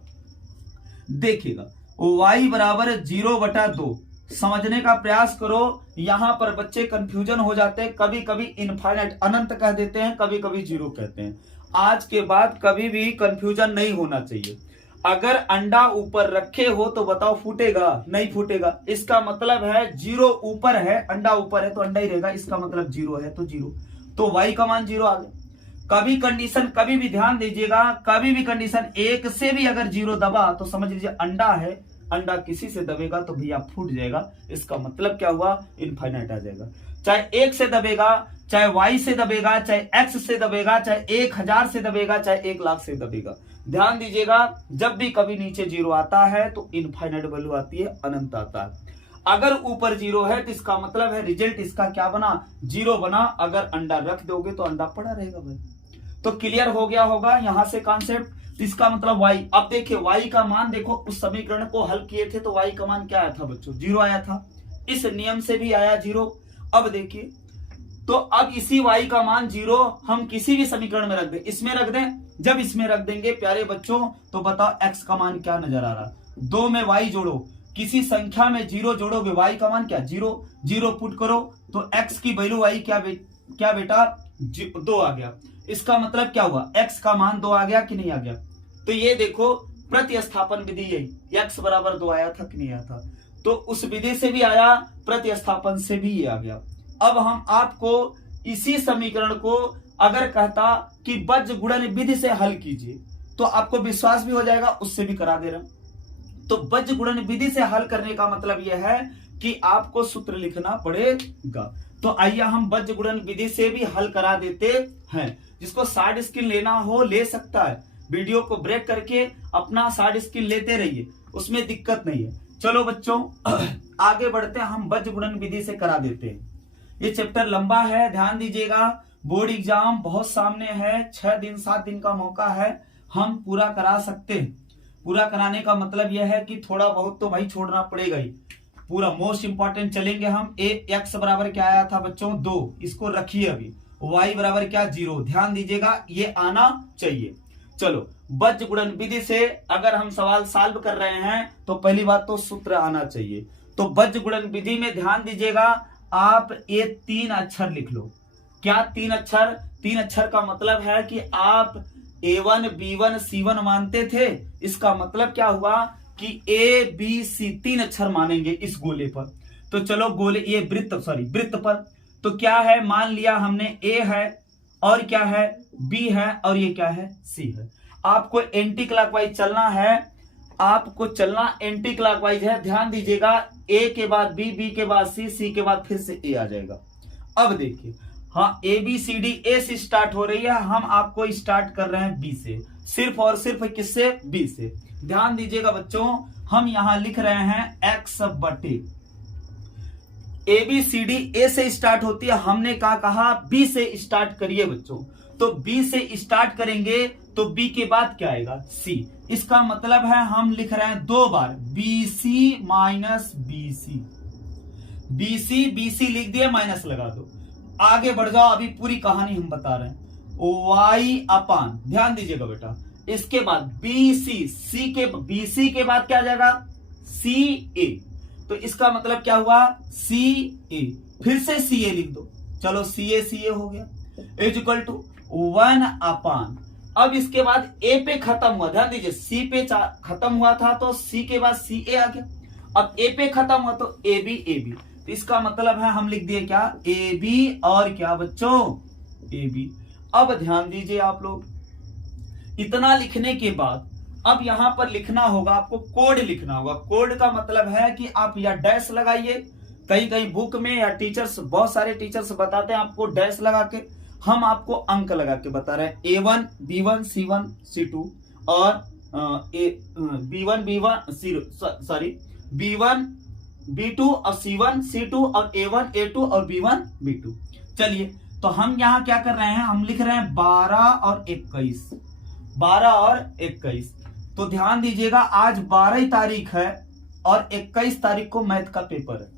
देखिएगा y बराबर 0/2, समझने का प्रयास करो, यहां पर बच्चे कंफ्यूजन हो जाते हैं, कभी कभी इनफाइनाइट अनंत कह देते हैं, कभी कभी 0 कहते हैं। आज के बाद कभी भी कंफ्यूजन नहीं होना चाहिए। अगर अंडा ऊपर रखे हो तो बताओ फूटेगा, नहीं फूटेगा, इसका मतलब है 0 ऊपर है, अंडा ऊपर है तो अंडा ही रहेगा, इसका मतलब 0 है तो 0, तो y का मान 0 आ गया। कभी कंडीशन, कभी भी ध्यान दीजिएगा, कभी भी कंडीशन 1 से भी अगर 0 दबा तो समझ लीजिए अंडा है, अंडा किसी से दबेगा तो भैया फूट जाएगा, इसका मतलब क्या हुआ इनफाइनाइट आ जाएगा। चाहे 1 से दबेगा, चाहे y से दबेगा, चाहे x से दबेगा, चाहे 1000 से दबेगा, चाहे 1 लाख से दबेगा। ध्यान दीजिएगा, जब भी कभी नीचे 0 आता है तो इनफाइनाइट वैल्यू आती है, अनंत आता है। अगर ऊपर 0 है तो इसका मतलब है रिजल्ट इसका क्या बना 0 बना, अगर अंडा रख दोगे तो अंडा पड़ा रहेगा भाई। तो क्लियर हो गया होगा यहां से कॉन्सेप्ट, इसका मतलब y। अब देखिए y का मान देखो, उस समीकरण को हल किए थे तो y का मान क्या आया था बच्चों 0 आया था, इस नियम से भी आया 0। अब देखिए, तो अब इसी y का मान 0 हम किसी भी समीकरण में रख दें, इसमें रख दें, जब इसमें रख देंगे प्यारे बच्चों तो बताओ x का मान क्या नजर आ रहा, 2 में y जोड़ो, किसी संख्या में 0 जोड़ोगे y का मान क्या 0, 0 पुट करो तो x की वैल्यू y क्या बेटा 2 आ गया। इसका मतलब क्या हुआ x का मान 2 आ गया कि नहीं आ गया। तो ये देखो प्रतिस्थापन विधि, यही x बराबर 2 आया था कि नहीं आया था, तो उस विधि से भी आया, प्रतिस्थापन से भी ये आ गया। अब हम आपको इसी समीकरण को अगर कहता कि बज्र गुणन विधि से हल कीजिए तो आपको विश्वास भी हो जाएगा, उससे भी करा दे रहा हूं। तो बज्र गुणन विधि से हल करने का मतलब यह है कि आपको सूत्र लिखना पड़ेगा। तो आइए हम बज्र गुणन विधि से भी हल करा देते हैं। जिसको शार्ट स्क्रीन लेना हो ले सकता है, वीडियो को ब्रेक करके अपना शार्ट स्क्रीन लेते रहिए, उसमें दिक्कत नहीं है। चलो बच्चों आगे बढ़ते हैं, हम बज्र गुणन विधि से करा देते हैं। ये चैप्टर लंबा है, ध्यान दीजिएगा, बोर्ड एग्जाम बहुत सामने है, 6 दिन 7 दिन का मौका है, हम पूरा करा सकते हैं। पूरा कराने का मतलब यह है कि थोड़ा बहुत तो भाई छोड़ना पड़ेगा ही। पूरा मोस्ट इंपॉर्टेंट चलेंगे हम। x बराबर क्या आया था बच्चों 2, इसको रखिए अभी। y बराबर क्या 0, ध्यान दीजिएगा ये आना चाहिए। चलो बज्र गुणन विधि से अगर हम सवाल सॉल्व कर रहे हैं तो पहली बात तो सूत्र आना चाहिए। तो बज्र गुणन विधि में ध्यान दीजिएगा, आप ये 3 अक्षर लिख लो। क्या 3 अक्षर? 3 अक्षर का मतलब है कि आप A1 B1 C1 मानते थे, इसका मतलब क्या हुआ कि A B C 3 अक्षर मानेंगे इस गोले पर। तो चलो गोले ये वृत्त पर तो क्या है, मान लिया हमने A है और क्या है B है और ये क्या है C है। आपको एंटी क्लॉकवाइज चलना है, आपको चलना एंटी क्लॉकवाइज है। ध्यान दीजिएगा, A के बाद B, B के बाद C, C के बाद फिर से A आ जाएगा। अब देखिए, हाँ ABCD A से स्टार्ट हो रही है, हम आपको स्टार्ट कर रहे हैं B से, सिर्फ और सिर्फ किससे? B से। ध्यान दीजिएगा बच्चों, हम यहां लिख रहे हैं x बटे ABCD A से स्टार्ट होती है, हमने कहा B से स्टार्ट करिए बच्चों। तो B से स्टार्ट करेंगे तो B के बाद क्या आएगा? C। इसका मतलब है हम लिख रहे हैं 2 बार BC माइनस BC। BC लिख दिया, माइनस लगा दो, आगे बढ़ जाओ, अभी पूरी कहानी हम बता रहे हैं। y अपान, ध्यान दीजिएगा बेटा, इसके बाद BC के बाद क्या आ जाएगा? CA। तो इसका मतलब क्या हुआ? CA, फिर से CA लिख दो, चलो CA हो गया, इज इक्वल टू 1 अपान। अब इसके बाद A पे खत्म हुआ, ध्यान दीजिए, C पे खत्म हुआ था तो C के बाद CA आ गया। अब A पे खत्म हुआ तो AB। तो इसका मतलब है हम लिख दिए क्या? AB और क्या बच्चों? AB। अब ध्यान दीजिए आप लोग, इतना लिखने के बाद अब यहां पर लिखना होगा, आपको कोड लिखना होगा। कोड का मतलब है कि आप या डैश लगाइए, कई बुक में या टीचर्स, बहुत सारे टीचर्स बताते हैं आपको डैश लगा के, हम आपको अंक लगा के बता रहे हैं। A1 B1 C1 C2 और B1 B2 और C1 C2 और A1 A2 और B1 B2। चलिए, तो हम यहां क्या कर रहे हैं, हम लिख रहे हैं 12 और 21, 12 और 21। तो ध्यान दीजिएगा, आज 12 तारीख है और 21 तारीख को मैथ का पेपर है,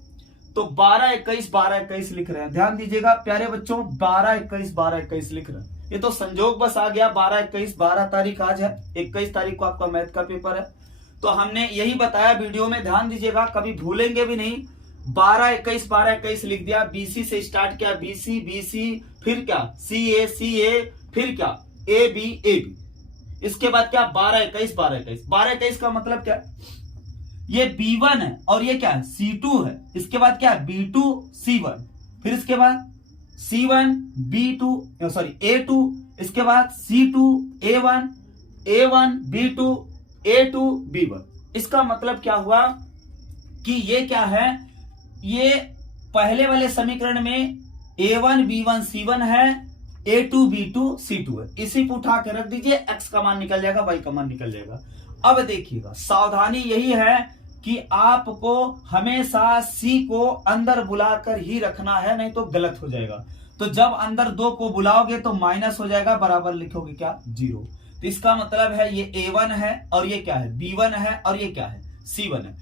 तो 12-21 लिख रहे हैं। ध्यान दीजिएगा प्यारे बच्चों, 12-21 लिख रहे हैं। ये तो संजोग बस आ गया, 12-21, 12 तारीख आज है, 21 तारीख को आपका मैथ का पेपर है। तो हमने यही बताया वीडियो में, ध्यान दीजिएगा, कभी भूलेंगे भी नहीं। 12-21 लिख दिया, BC से स्टार्ट किया, BC, फिर क्या CA, फिर क्या AB। इसके बाद क्या 12-21 का मतलब क्या? ये B1 है और ये क्या है? C2 है। इसके बाद क्या है? B2 C1, फिर इसके बाद C1 A2, इसके बाद C2 A1 B2 A2 B1। इसका मतलब क्या हुआ कि ये क्या है, ये पहले वाले समीकरण में A1 B1 C1 है, A2 B2 C2 है। इसी को उठा के रख दीजिए, x का मान निकल जाएगा, y का मान निकल जाएगा। अब देखिएगा, सावधानी यही है कि आपको हमेशा C को अंदर बुलाकर ही रखना है, नहीं तो गलत हो जाएगा। तो जब अंदर 2 को बुलाओगे तो माइनस हो जाएगा, बराबर लिखोगे क्या? 0। तो इसका मतलब है ये A1 है और ये क्या है? B1 है और ये क्या है? C1 है।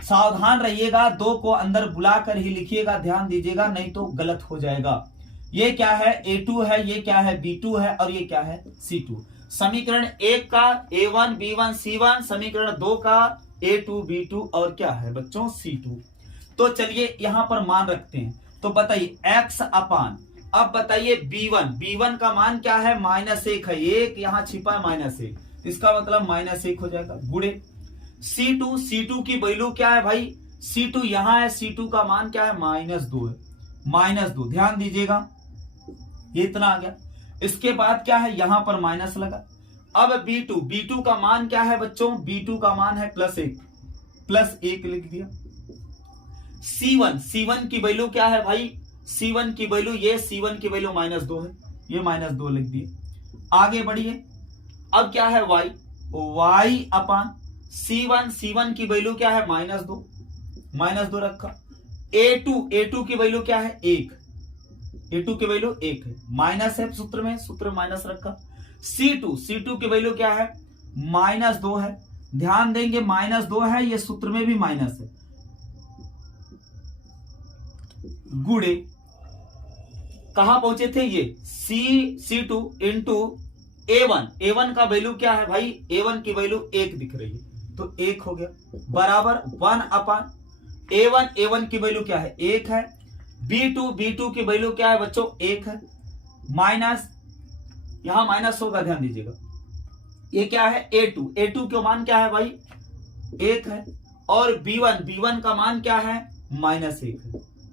सावधान रहिएगा, 2 को अंदर बुलाकर ही लिखिएगा, ध्यान दीजिएगा, नहीं तो गलत हो जाएगा। ये क्या है? A2 है, ये क्या है? B2 है और ये क्या है? C2। समीकरण 1 का A1 B1 C1, समीकरण 2 का A2 B2 और क्या है बच्चों? C2। तो चलिए यहां पर मान रखते हैं, तो बताइए x अपान, अब बताइए B1 का मान क्या है? -1 है, 1 यहां छिपा है -1, इसका मतलब -1 हो जाएगा, गुणे C2 की वैल्यू क्या है भाई? C2 यहां है, C2 का मान क्या है? -2 है, -2। ध्यान दीजिएगा, ये इतना आ गया। इसके बाद क्या है? यहां पर माइनस लगा। अब B2 का मान क्या है बच्चों? B2 का मान है +1 लिख दिया। C1 की वैल्यू क्या है भाई, C1 की वैल्यू, ये C1 की वैल्यू -2 है, ये -2 लिख दिए। आगे बढ़िए, अब क्या है y अपान C1 की वैल्यू क्या है -2 रखा। A2 की वैल्यू क्या है 1, A2 की वैल्यू 1 है, माइनस है सूत्र में माइनस रखा। C2 की वैल्यू क्या है -2 है, ध्यान देंगे -2 है, ये सूत्र में भी माइनस है, गुणे कहां पहुंचे थे ये C2 इंटू A1 का वैल्यू क्या है भाई, A1 की वैल्यू 1 दिख रही है तो 1 हो गया, बराबर 1 अपान A1 की वैल्यू क्या है 1 है, B2 की वैल्यू क्या है बच्चों 1 है, माइनस, यहां माइनस होगा ध्यान दीजिएगा, ये क्या है A2 का मान क्या है भाई 1 है, और B1 का मान क्या है -1 है,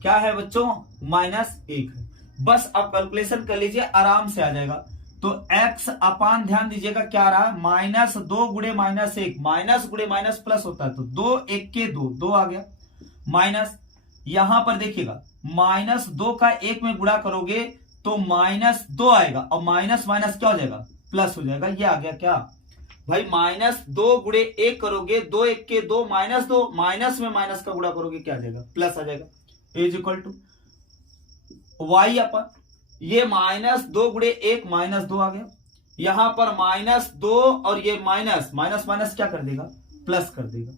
क्या है बच्चों -1 है। बस अब कैलकुलेशन कर लीजिए, आराम से आ जाएगा। तो x अपान ध्यान दीजिएगा क्या रहा, -2 गुणे -1, माइनस गुणे माइनस प्लस होता है तो 2 1 के 2 आ गया, माइनस यहां पर देखिएगा -2 का 1 में गुणा करोगे तो -2 आएगा, और माइनस माइनस क्या हो जाएगा प्लस हो जाएगा, ये आ गया क्या भाई -2 गुणे 1 करोगे, 2 1 के 2 -2, माइनस में माइनस का गुणा करोगे क्या आ जाएगा प्लस आ जाएगा, इज इक्वल टू y अपन ये -2 गुणे 1 -2 आ गया, यहां पर -2 और ये माइनस माइनस क्या कर देगा प्लस कर देगा,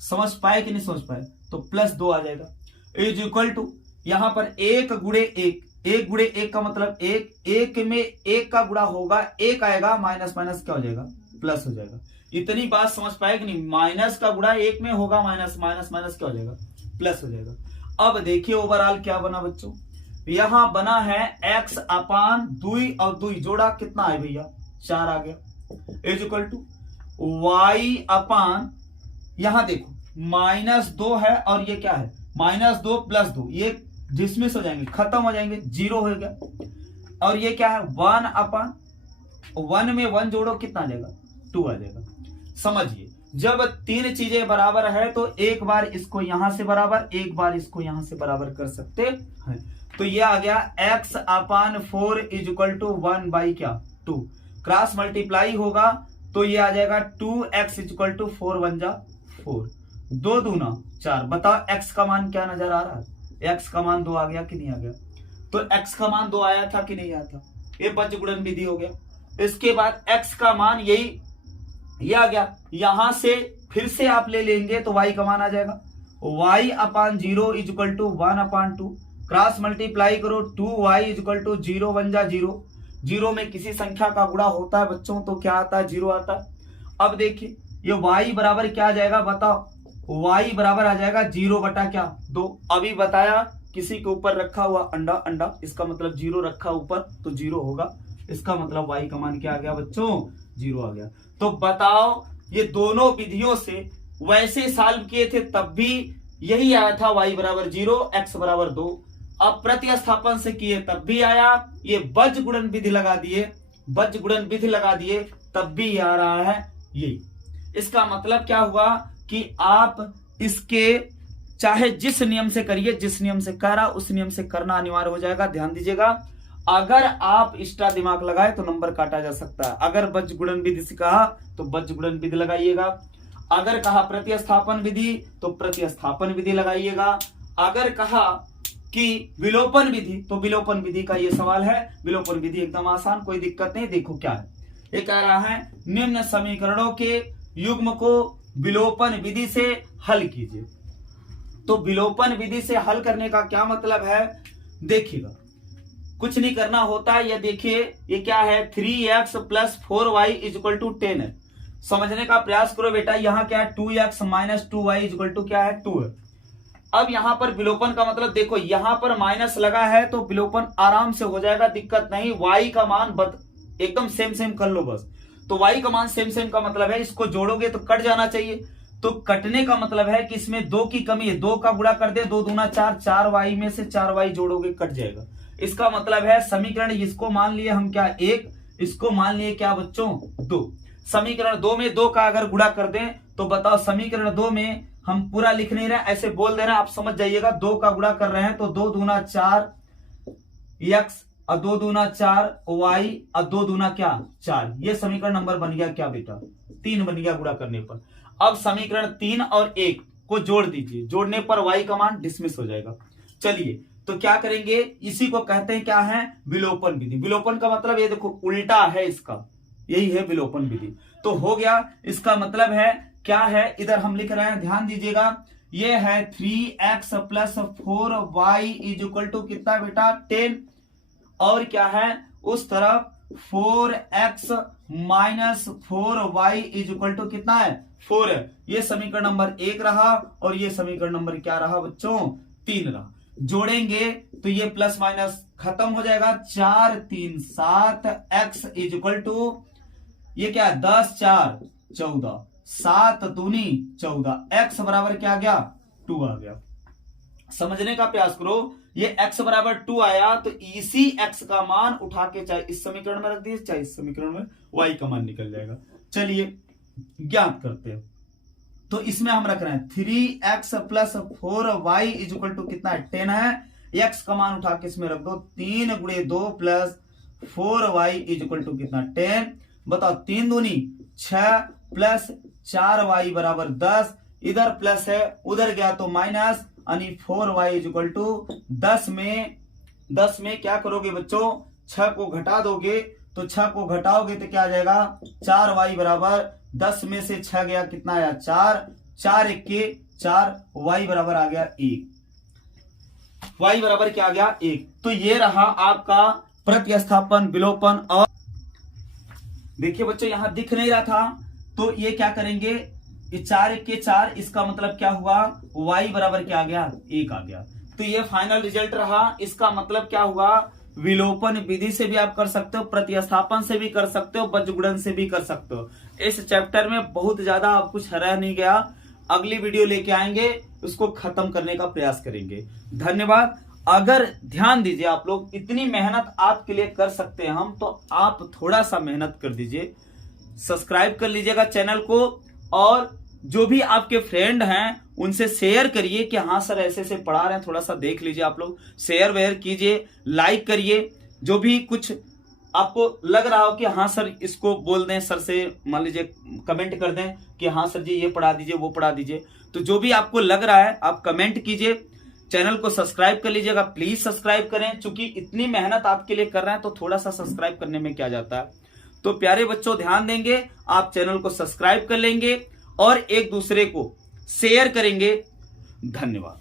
समझ पाए कि नहीं समझ पाए, तो +2 आ जाएगा, इज इक्वल टू यहां पर 1 गुणे 1 का मतलब 1 में 1 का गुणा होगा 1 आएगा, माइनस माइनस क्या हो जाएगा प्लस हो जाएगा। इतनी बात समझ पाए कि नहीं, माइनस का गुणा 1 में होगा, माइनस माइनस क्या हो जाएगा प्लस हो जाएगा। अब देखिए ओवरऑल क्या बना बच्चों, यहां बना है x अपान 2 और 2 जोड़ा कितना है भैया 4 आ गया, इज इक्वल टू y अपान यहां देखो -2 है, और ये क्या है -2 + 2, ये डिसमिस हो जाएंगे, खत्म हो जाएंगे, 0 हो गया, और ये क्या है 1 अपान 1 में 1 जोड़ो कितना आ जाएगा 2 आ जाएगा। समझिए जब 3 चीजें बराबर है तो एक बार इसको यहां से बराबर, एक बार इसको यहां से बराबर कर सकते हैं, तो ये आ गया x upon 4 is equal to 1/2, cross multiply होगा तो ये आ जाएगा 2x इज इक्वल टू 4 1 जा 4, 2 दूना 4, बताओ x का मान क्या नजर आ रहा है, x का मान 2 आ गया कि नहीं आ गया, तो x का मान 2 आया था कि नहीं आया था, ये बजगुणन विधि हो गया। इसके बाद x का मान ये आ गया, यहां से फिर से आप ले लेंगे तो y का मान आ जाएगा y upon 0 is equal to 1/2, cross multiply करो 2y इज इक्वल टू 0 1 जा 0, 0 में किसी संख्या का गुणा होता है बच्चों तो क्या आता है 0 आता है। अब देखिए ये y बराबर क्या आ जाएगा बताओ, y बराबर आ जाएगा 0/2, अभी बताया किसी के ऊपर रखा हुआ अंडा, इसका मतलब 0 रखा ऊपर तो 0 होगा, इसका मतलब y का मान क्या आ गया बच्चों 0 आ गया। तो बताओ ये दोनों विधियों से वैसे सॉल्व किए थे तब भी यही आया था y बराबर 0 x बराबर 2, अब प्रतिस्थापन से किए तब भी आया, ये बजगुणन विधि लगा दिए तब भी आ रहा है यही। इसका मतलब क्या हुआ कि आप इसके चाहे जिस नियम से करिए, जिस नियम से कह रहा उस नियम से करना अनिवार्य हो जाएगा। ध्यान दीजिएगा, अगर आप एक्स्ट्रा दिमाग लगाए तो नंबर काटा जा सकता है। अगर बजगुणन विधि से कहा तो बजगुणन विधि लगाइएगा, अगर कहा प्रतिस्थापन विधि तो प्रतिस्थापन विधि लगाइएगा, अगर कहा कि विलोपन विधि तो विलोपन विधि का ये सवाल है। विलोपन विधि एकदम आसान, कोई दिक्कत नहीं। देखो क्या है, ये कह रहा है निम्न समीकरणों के युग्म को विलोपन विधि से हल कीजिए। तो विलोपन विधि से हल करने का क्या मतलब है, देखिएगा कुछ नहीं करना होता है। ये देखिए ये क्या है 3x + 4y = 10 है। समझने का प्रयास करो बेटा, यहाँ क्या है 2x - 2y = क्या है 2 है। अब यहां पर विलोपन का मतलब देखो, यहां पर माइनस लगा है तो विलोपन आराम से हो जाएगा, दिक्कत नहीं। y का मान एकदम सेम कर लो बस। तो y का मान सेम का मतलब है इसको जोड़ोगे तो कट जाना चाहिए। तो कटने का मतलब है कि इसमें 2 की कमी है, 2 का गुणा कर दे, 2 दूना 4, 4y में से 4y जोड़ोगे कट जाएगा। इसका मतलब है समीकरण इसको मान लिए हम क्या 1, इसको मान लिए क्या बच्चों 2। समीकरण 2 में 2 का अगर गुणा कर दें तो बताओ समीकरण 2 में हम पूरा लिख नहीं रहे, ऐसे बोल दे रहे हैं, आप समझ जाइएगा। 2 का गुणा कर रहे हैं तो 2 दूना 4 x और 2 दूना 4 y और 2 दूना क्या 4। ये समीकरण नंबर बन गया क्या बेटा 3 बन गया गुणा करने पर। अब समीकरण 3 और 1 को जोड़ दीजिए, जोड़ने पर y का मान डिसमिस हो जाएगा। चलिए तो क्या करेंगे, इसी को कहते हैं क्या है विलोपन विधि। विलोपन का मतलब ये देखो उल्टा है इसका, यही है विलोपन विधि। तो हो गया, इसका मतलब है क्या है, इधर हम लिख रहे हैं, ध्यान दीजिएगा, ये है 3x plus 4y is equal to कितना बेटा 10, और क्या है उस तरफ 4x minus 4y is equal to कितना है 4 है। ये समीकरण नंबर 1 रहा और ये समीकरण नंबर क्या रहा बच्चों 3 रहा। जोड़ेंगे तो ये प्लस माइनस खत्म हो जाएगा, 4 3 7 x इज इक्वल टू ये क्या 10 4 14 7 दूनी 14, x बराबर क्या आ गया 2 आ गया। समझने का प्रयास करो, ये x बराबर 2 आया तो इसी x का मान उठा के चाहे इस समीकरण में रख दीजिए चाहे इस समीकरण में y का मान निकल जाएगा। चलिए ज्ञात करते हैं, तो इसमें हम रख रहे हैं 3x plus 4y is equal to कितना है 10 है, x का मान उठा के इसमें रख दो, 3 गुणे 2 plus 4y is equal to कितना 10। बताओ 3 दूनी 6 प्लस 4y बराबर 10, इधर प्लस है उधर गया तो माइनस, यानी 4y इज इक्वल टू 10 में क्या करोगे बच्चों 6 को घटा दोगे, तो 6 को घटाओगे तो क्या आ जाएगा 4y बराबर 10 में से 6 गया कितना आया 4, 4 1 के 4, y बराबर आ गया 1, y बराबर क्या आ गया 1। तो ये रहा आपका प्रतिस्थापन विलोपन। और देखिए बच्चों यहां दिख नहीं रहा था तो ये क्या करेंगे, ये 4 1 के 4, इसका मतलब क्या हुआ y बराबर क्या आ गया 1 आ गया। तो ये फाइनल रिजल्ट रहा। इसका मतलब क्या हुआ, विलोपन विधि से भी आप कर सकते हो, प्रतिस्थापन से भी कर सकते हो, बजगुणन से भी कर सकते हो। इस चैप्टर में बहुत ज्यादा आप कुछ रह नहीं गया, अगली वीडियो लेके आएंगे उसको खत्म करने का प्रयास करेंगे। धन्यवाद। अगर ध्यान दीजिए आप लोग, इतनी मेहनत आपके लिए कर सकते हैं हम, तो आप थोड़ा सा मेहनत कर दीजिए, सब्सक्राइब कर लीजिएगा चैनल को, और जो भी आपके फ्रेंड हैं उनसे शेयर करिए कि हाँ सर ऐसे ऐसे पढ़ा रहे हैं, थोड़ा सा देख लीजिए। आप लोग शेयर वेयर कीजिए, लाइक करिए, जो भी कुछ आपको लग रहा हो कि हाँ सर इसको बोल दें सर से, मान लीजिए कमेंट कर दें कि हाँ सर जी ये पढ़ा दीजिए वो पढ़ा दीजिए। तो जो भी आपको लग रहा है आप कमेंट कीजिए, चैनल को सब्सक्राइब कर लीजिएगा, प्लीज सब्सक्राइब करें, क्योंकि इतनी मेहनत आपके लिए कर रहे हैं तो थोड़ा सा सब्सक्राइब करने में क्या जाता है। तो प्यारे बच्चों ध्यान देंगे, आप चैनल को सब्सक्राइब कर लेंगे और एक दूसरे को शेयर करेंगे। धन्यवाद।